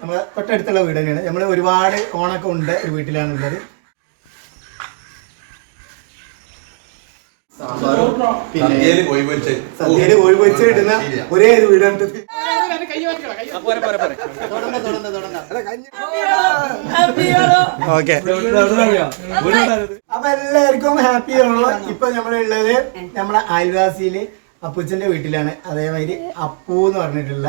നമ്മളെ തൊട്ടടുത്തുള്ള വീട് തന്നെയാണ് നമ്മൾ ഒരുപാട് ഓണൊക്കെ ഉണ്ട് ഒരു വീട്ടിലാണ് ഉള്ളത് സാമ്പാറും പിന്നെ സദ്യയിൽ കോഴി. സദ്യയിൽ പൊരിച്ച് കിട്ടുന്ന ഒരേ ഒരു വീടാണ്. ഓക്കെ അപ്പൊ എല്ലാവർക്കും ഹാപ്പി ആണോ ഇപ്പൊ നമ്മളുള്ളത് നമ്മളെ അയൽവാസിയിൽ. അപ്പൂച്ചന്റെ വീട്ടിലാണ്. അതേമാതിരി അപ്പു എന്ന് പറഞ്ഞിട്ടുള്ള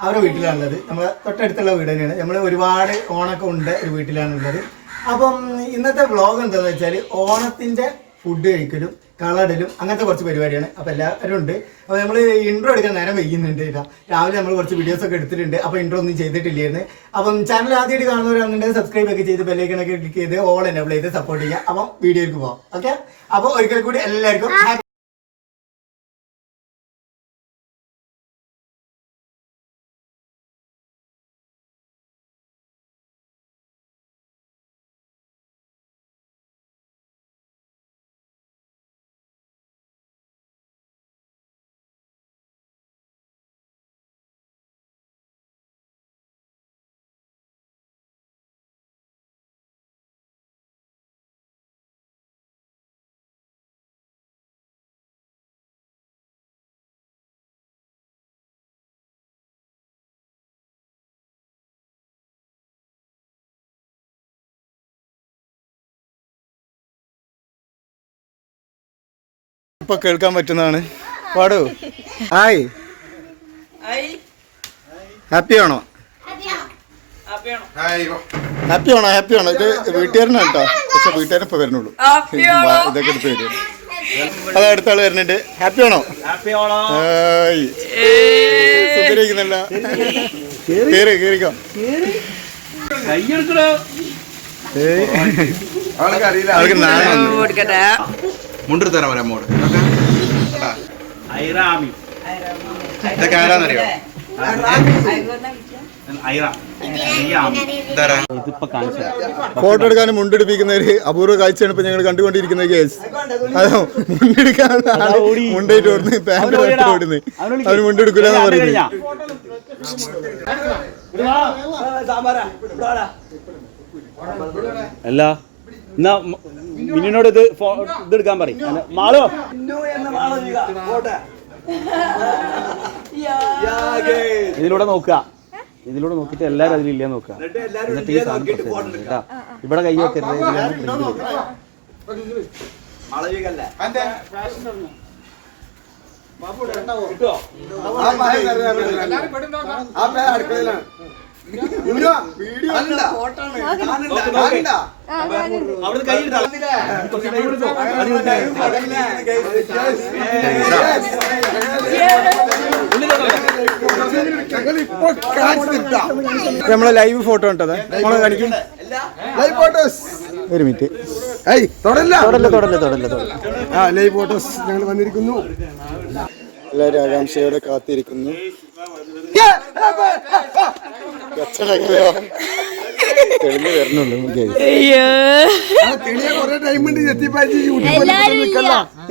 അവരുടെ വീട്ടിലാണുള്ളത്. നമ്മളെ തൊട്ടടുത്തുള്ള വീട് തന്നെയാണ്. നമ്മൾ ഒരുപാട് ഓണൊക്കെ ഉണ്ട് ഒരു വീട്ടിലാണ് ഉള്ളത് അപ്പം ഇന്നത്തെ വ്ളോഗ് എന്താണെന്ന് വെച്ചാൽ ഓണത്തിന്റെ ഫുഡ് കഴിക്കലും കളടലും അങ്ങനത്തെ കുറച്ച് പരിപാടിയാണ്. അപ്പൊ എല്ലാവരും ഉണ്ട്. അപ്പൊ നമ്മൾ ഇൻട്രോ എടുക്കാൻ നേരം വൈകുന്നുണ്ട് ഇതാ രാവിലെ നമ്മൾ കുറച്ച് വീഡിയോസ് ഒക്കെ എടുത്തിട്ടുണ്ട്. അപ്പോൾ ഇൻട്രോ ഒന്നും ചെയ്തിട്ടില്ലായിരുന്നു. അപ്പം ചാനൽ ആദ്യമായിട്ട് കാണുന്നവരാണെന്നുണ്ടെങ്കിൽ സബ്സ്ക്രൈബ് ഒക്കെ ചെയ്ത് ബെല്ലൈക്കണൊക്കെ ക്ലിക്ക് ചെയ്ത് ഓൾ എനേബിൾ ചെയ്ത് സപ്പോർട്ട് ചെയ്യുക. അപ്പം വീഡിയോയിലേക്ക് പോകാം ഓക്കെ അപ്പോൾ ഒരിക്കൽ കൂടി എല്ലാവർക്കും ഇപ്പൊ കേൾക്കാൻ പറ്റുന്നതാണ്. പാടൂ. ഹായ്. ഹാപ്പി ആണോ. ഹാപ്പി ആണോ? ഹാപ്പി ആണോ? ഇത് വീട്ടുകാരനാണ് കേട്ടോ. പക്ഷെ വീട്ടുകാരൻ ഇപ്പൊ വരുന്നുള്ളൂ. ഇതൊക്കെ എടുത്ത് വരും അത് അടുത്ത ആൾ വരുന്നുണ്ട്. ഹാപ്പി ആണോ? ഹായ്. സുന്ദരിക്കുന്നല്ല കേറി കേറിക്കോ. ആൾക്ക് നാണം? തരാൻ പറയാം മോട് ഇതൊക്കെ? ആരാന്നറിയോ? ഫോട്ടോ എടുക്കാനും മുണ്ടെടുപ്പിക്കുന്ന ഒരു അപൂർവ കാഴ്ചയാണ് ഇപ്പൊ ഞങ്ങൾ കണ്ടുകൊണ്ടിരിക്കുന്നത് കേസ് അതോ മുണ്ടെടുക്കാൻ മുണ്ടായിട്ട് ഓടുന്നു പാന്റ് ഓടുന്നു അവന് മുണ്ടെടുക്കൂലെന്ന് പറയുന്നത്. അല്ല. എന്നാ മ- മിനിനോട് ഇത് എടുക്കാൻ പറയും. മാളോ? ഇതിലൂടെ നോക്കുക. ഇതിലൂടെ നോക്കിയിട്ട് എല്ലാരും അതിലില്ല നോക്കുക. എന്നിട്ട് ഈ സാധനം കേട്ടാ. ഇവിടെ കൈ വെക്കരുത്. print ചെയ്യുക. നമ്മളെ ലൈവ് ഫോട്ടോ ഉണ്ടത് നമ്മളെ കാണിക്കും. Live photos. ഒരു മിനിറ്റ്. ഏയ് തൊടല്ലേ. തൊടല്ലേ തൊടല്ലേ തൊടല്ലേ ആ ലൈവ് ഫോട്ടോസ് ഞങ്ങൾ വന്നിരിക്കുന്നു. എല്ലാവരും ആകാംക്ഷയോടെ കാത്തിരിക്കുന്നു.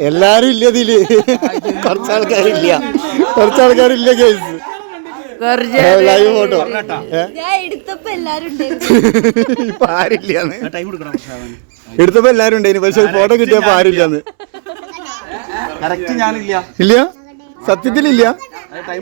എല്ലാരും ഇല്ല. ഇതിൽ. കുറച്ചാൾക്കാരില്ല. കുറച്ചാൾക്കാരില്ല കേസ് ലൈവ് ഫോട്ടോ എടുത്തപ്പോ എല്ലാരും ഉണ്ടായിരുന്നു. ഇപ്പൊ ആരില്ലാന്ന്? ടൈം എടുക്കണം എടുത്തപ്പോ എല്ലാരും ഉണ്ടായിരുന്നു. പക്ഷെ ഫോട്ടോ കിട്ടിയപ്പോ ആരില്ലാന്ന്. ഇല്ല? സത്യത്തിലില്ല? ടൈം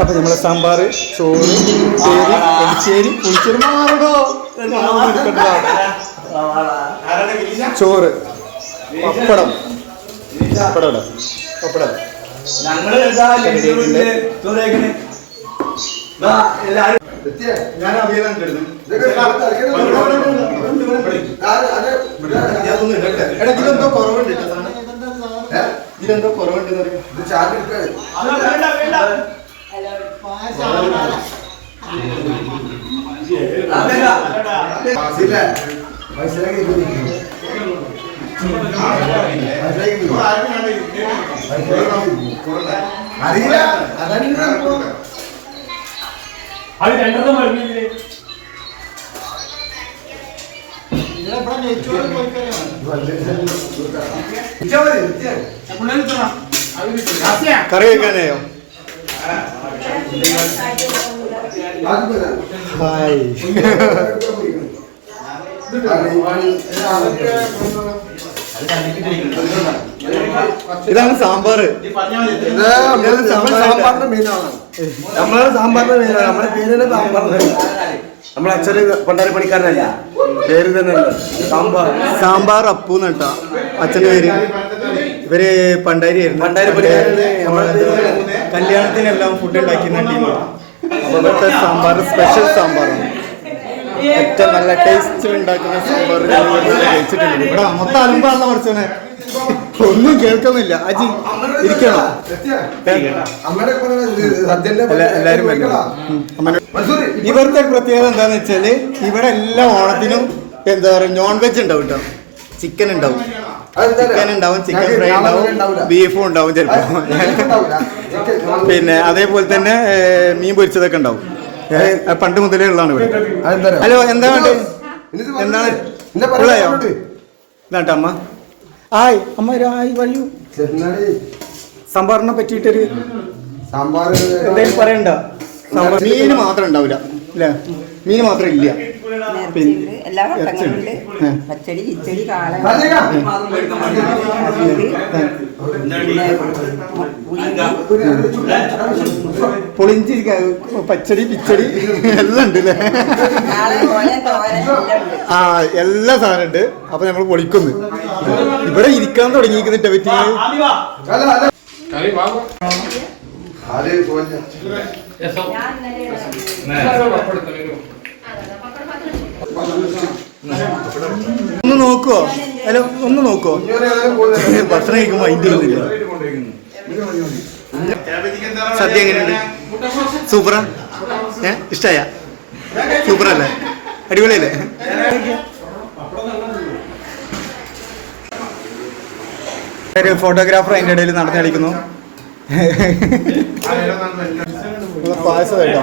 അപ്പൊ നമ്മളെ സാമ്പാർ ചോറ് ചേരി എരിച്ചേരി പുളിച്ചേരി മാറണോ ചോറ്. പപ്പടം. പപ്പടം. പപ്പടം ഞാൻ ഇതിലെന്തോ കുറവുണ്ട്. ഇതിലെന്തോ കുറവുണ്ട് അറിയില്ല അതാണ് ഇപ്പൊ. അത് രണ്ടെണ്ണം പറഞ്ഞില്ലേ കറി വെക്കാനായോ അത് പോരാ. ഹായ്. ഇതാണ് സാമ്പാർ സാമ്പാറിന്റെ മെയിനാണ് നമ്മളെ സാമ്പാറിന്റെ മെയിനാണ് നമ്മുടെ പേര് തന്നെ സാമ്പാറിന് നമ്മളെ അച്ഛന് പണ്ടാരി പണിക്കാരനല്ല. പേര് തന്നെ സാമ്പാർ. സാമ്പാർ അപ്പു എന്നിട്ടാ അച്ഛന്റെ പേര്. ഇവർ പണ്ടാരി ആയിരുന്നു. പണ്ടാരി പണിക്കാരന് നമ്മളെ കല്യാണത്തിനെല്ലാം ഫുഡ് ഉണ്ടാക്കുന്ന ടീമാണ്. അപ്പൊ ഇവിടുത്തെ സാമ്പാർ സ്പെഷ്യൽ സാമ്പാറാണ്. ഏറ്റവും നല്ല ടേസ്റ്റിൽ ഉണ്ടാക്കുന്ന സാമ്പാർ കഴിച്ചിട്ടുണ്ട്. ഇവിടെ മൊത്തം അലമ്പാണല്ലോ പഠിച്ചോനെ ഒന്നും കേൾക്കുന്നില്ല. അജി ഇരിക്കണോ? എല്ലാരും ഇവിടുത്തെ പ്രത്യേകത എന്താന്ന് വെച്ചാൽ ഇവിടെ എല്ലാ ഓണത്തിനും എന്താ പറയാ നോൺ വെജ് ഉണ്ടാവും കേട്ടോ ചിക്കൻ ഉണ്ടാവും. ചിക്കൻ ഉണ്ടാവും ചിക്കൻ ഫ്രൈ ഉണ്ടാവും ബീഫും ഉണ്ടാവും ചിലപ്പോൾ പിന്നെ അതേപോലെ തന്നെ മീൻ പൊരിച്ചതൊക്കെ ഉണ്ടാവും. പണ്ട് മുതലേ ഉള്ളതാണ് ഇവിടെ. ഹലോ എന്താ വേണ്ടത്? എന്താണ്? ഉള്ളയോ? ഇതാട്ടോ അമ്മ. ആയ് അമ്മ ഒരു ആയ് വഴിയൂ സാമ്പാറിനെ പറ്റിയിട്ടൊരു സാമ്പാർ എന്തെങ്കിലും പറയണ്ട? സാമ്പാർ മീന് മാത്രം ഉണ്ടാവില്ല അല്ലേ മീന് മാത്രം ഇല്ല. നേർച്ചയുണ്ട്. എല്ലാ വട്ടങ്ങളുണ്ട്. പച്ചടി കിച്ചടി കാള. പൊളിഞ്ചി പച്ചടി പിച്ചടി എല്ലാം ഉണ്ട് അല്ലേ കാള എല്ലാം ഉണ്ട്. ആ എല്ലാ സാധനം ഉണ്ട്. അപ്പൊ നമ്മൾ പൊളിക്കുന്നു. ഇവിടെ ഇരിക്കാൻ തുടങ്ങിയിരിക്കുന്നിട്ട് പറ്റി. ഞാൻ ഒന്ന് നോക്കുവോ? അല്ല ഒന്ന് നോക്കുവോ? ഭക്ഷണം കഴിക്കുമ്പോ അതിന്റെ ഒന്നുമില്ല സദ്യ എങ്ങനെയുണ്ട്? സൂപ്പറാ? ഏ? ഇഷ്ടായ? സൂപ്പറല്ലേ? അടിപൊളിയല്ലേ? ഒരു ഫോട്ടോഗ്രാഫർ അതിന്റെ ഇടയിൽ നടന്നു കളിക്കുന്നു. പായസം കേട്ടോ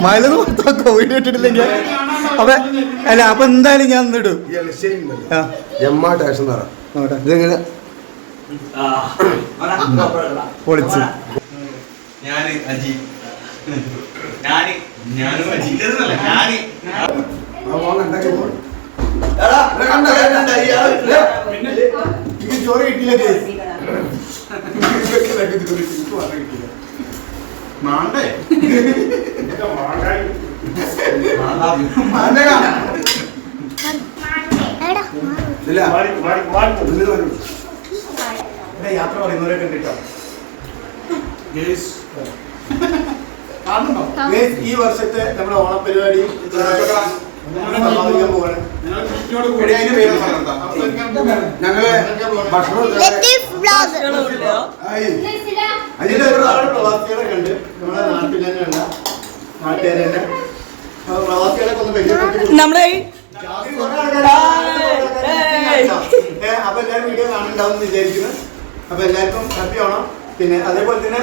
മലന്ന് പുറത്താക്കോ വീഡിയോ ഇട്ടിട്ടില്ലെങ്കിൽ അപ്പൊ അല്ല അപ്പൊ എന്തായാലും ഞാൻ ഇടും പൊളിച്ച് ഞാൻ അജി ഞാൻ ഞാനും അജി ഞാൻ ചോറ് കിട്ടിയില്ല മാണ്ടേ? യാത്ര ഈ വർഷത്തെ നമ്മുടെ ഓണപരിപാടി ഞങ്ങൾ ഭക്ഷണം അതിൽ ഒരുപാട് പ്രവാസികളെ കണ്ട് നമ്മുടെ നാട്ടിൽ തന്നെ ഉള്ള നാട്ടുകാരെ തന്നെ പ്രവാസികളൊക്കെ ഒന്ന് നമ്മളെ അപ്പൊ എല്ലാവരും വീഡിയോ കാണുന്നുണ്ടാവും എന്ന് വിചാരിക്കുന്നു. അപ്പൊ എല്ലാവർക്കും ഹാപ്പി ആവണം. പിന്നെ അതേപോലെ തന്നെ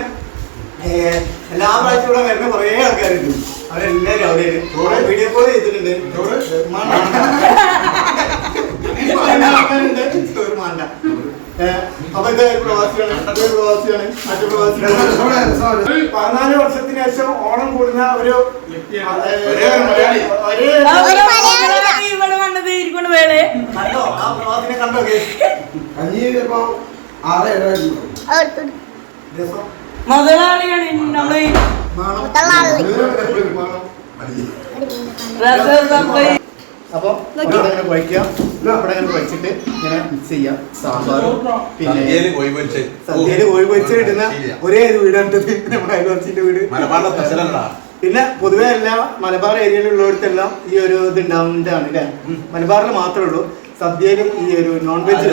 എല്ലാ പ്രാവശ്യം ഇവിടെ വരുന്ന കുറേ ആൾക്കാരുണ്ട്. അവരെല്ലാവരും അവിടെയാണ് കുറെ വീഡിയോ കോൾ ചെയ്തിട്ടുണ്ട്. ചോറ് മാണ്ട. മാണ്ട ആൾക്കാരുണ്ട്. ചോറ് മാണ്ട. ഏ, അപ്പൊ ഇത് ഒരു പ്രവാസിയാണ് ഇതൊരു പ്രവാസിയാണ് മറ്റു പ്രവാസിയാണ് പതിനാല് വർഷത്തിന് ശേഷം ഓണം കൂടുന്ന ഒരു കണ്ടോ? ആ പ്രവാസിനെ കണ്ടോ രസം. മുതലാളിയാണ് നമ്മൾ മാണം. മുതലാളി. മാണം അപ്പൊ ഇവിടെ ഇങ്ങനെ കുഴക്കുക ഇവിടെ ഇങ്ങനെ കുഴച്ചിട്ട് ഇങ്ങനെ മിക്സ് ചെയ്യാം സാമ്പാർ പിന്നെ സദ്യയിൽ കോഴി പൊരിച്ച് കിട്ടുന്ന ഒരേ ഒരു വീടാണിത് നമ്മുടെ അയൽവാസിന്റെ വീട് പിന്നെ പൊതുവെ എല്ലാ മലബാർ ഏരിയയിലുള്ളവർക്കെല്ലാം ഈ ഒരു ഇത് ഉണ്ടാവുന്നതാണ് അല്ലേ മലബാറിൽ മാത്രമേ ഉള്ളൂ സദ്യയിലും ഈ ഒരു നോൺ വെജ്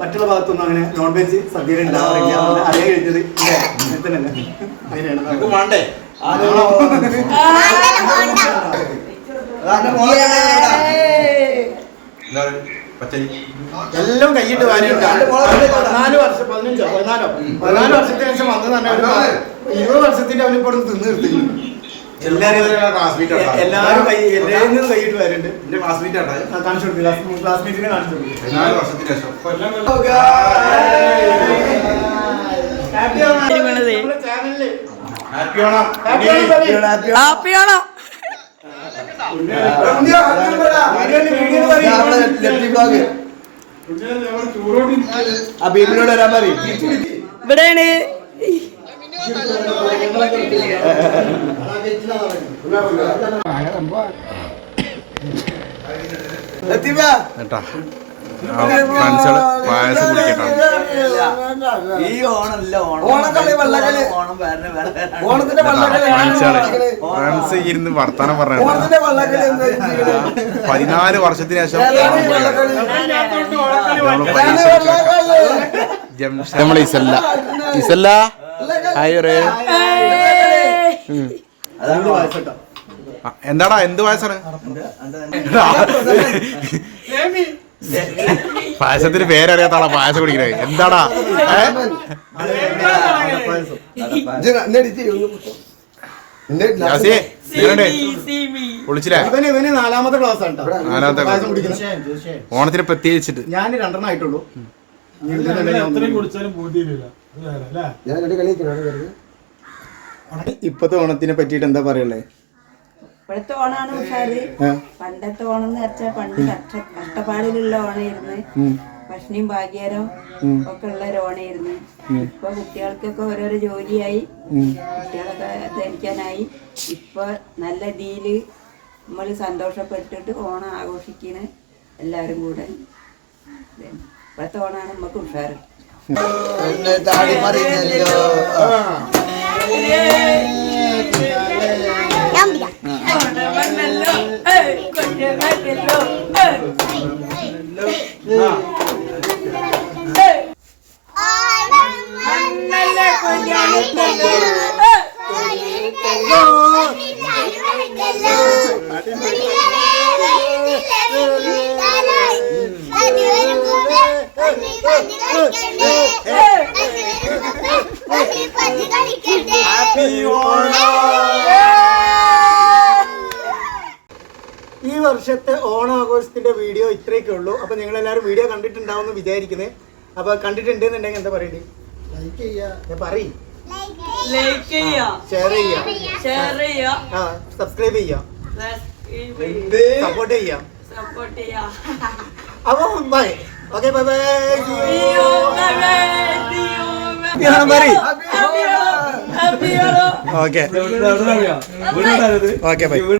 മറ്റുള്ള ഭാഗത്തൊന്നും അങ്ങനെ നോൺ വെജ് സദ്യയിൽ ഉണ്ടാവാറില്ല അറിയാൻ കഴിഞ്ഞത്? അങ്ങനെയാണ് വേണ്ടേ എല്ലാം കൈയിട്ട് വാരിയുണ്ട് പതിനാല് വർഷം പതിനഞ്ചോ പതിനാലോ? പതിനാല് വർഷത്തിന് ശേഷം വന്നു തന്നെ ഇരുപത് വർഷത്തിന്റെ അവനിപ്പോൾ തിന്ന് നിർത്തിക്കുന്നു എല്ലാരും എല്ലാരും കൈ കൈയിട്ട് നിന്നും കൈയിട്ട് ക്ലാസ്മേറ്റ് ആ, കാണിച്ചു കൊടുക്കും. ക്ലാസ്മേറ്റിനെ കാണിച്ചു കൊടുക്കും. ഹാപ്പി ചാനലിൽ happy Onam happy Onam happy ആ ബീബിനോട് വരാൻ പറയും ഇവിടെയാണ് കേട്ടാ ഫ്രണ്ട്സുകൾ പായസം കുടിക്കട്ടോ. ഈ ഫ്രണ്ട്സ് ഇരുന്ന് വർത്താനം പറഞ്ഞു പതിനാല് വർഷത്തിന് ശേഷം നമ്മളെ ഇസല്ല. ഇസല്ല? എന്താടാ എന്ത് പായസാണ് പായസത്തിന് പേരറിയാത്ത ആളാ പായസം കുടിക്കണേ. എന്താടാ? നാലാമത്തെ ക്ലാസ്. ഓണത്തിന് പ്രത്യേകിച്ചിട്ട്. ഞാൻ രണ്ടെണ്ണം ആയിട്ടുള്ളൂ. ഇപ്പത്തെ ഓണത്തിനെ പറ്റിയിട്ട് എന്താ പറയല്ലേ ഇപ്പോഴത്തെ ഓണാണ് ഉഷാറ് പണ്ടത്തെ ഓണം എന്ന് വെച്ചാൽ പണ്ട് കഷ്ട കഷ്ടപ്പാടിലുള്ള ഓണായിരുന്നു. ഭക്ഷണിയും ഭാഗ്യരം ഒക്കെ ഉള്ള ഒരു ഓണായിരുന്നു. ഇപ്പൊ കുട്ടികൾക്കൊക്കെ ഓരോരോ ജോലിയായി. കുട്ടികളൊക്കെ ധരിക്കാനായി ഇപ്പൊ നല്ല രീതിയിൽ നമ്മൾ സന്തോഷപ്പെട്ടിട്ട് ഓണം ആഘോഷിക്കണ് എല്ലാരും കൂടെ. ഇപ്പോഴത്തെ ഓണാണ് നമുക്ക് ഉഷാറ്. താടി പറയുന്നല്ലോ. ഞാൻ പിടിക്കാം വർഷത്തെ ഓണാഘോഷത്തിന്റെ വീഡിയോ ഇത്രയൊക്കെ ഉള്ളൂ. അപ്പൊ നിങ്ങൾ എല്ലാവരും വീഡിയോ കണ്ടിട്ടുണ്ടാവും വിചാരിക്കുന്നത് അപ്പൊ കണ്ടിട്ടുണ്ടെന്നുണ്ടെങ്കിൽ എന്താ പറയണ്ടേ ലൈക്ക് ചെയ്യാ. പറയും. ലൈക്ക് ചെയ്യാ. ഷെയർ ചെയ്യാം. ഷെയർ ചെയ്യാ. ആ സബ്സ്ക്രൈബ് ചെയ്യാം. സപ്പോർട്ട് ചെയ്യാം. സപ്പോർട്ട് ചെയ്യാ. അപ്പൊ bye okay bye bye okay okay bye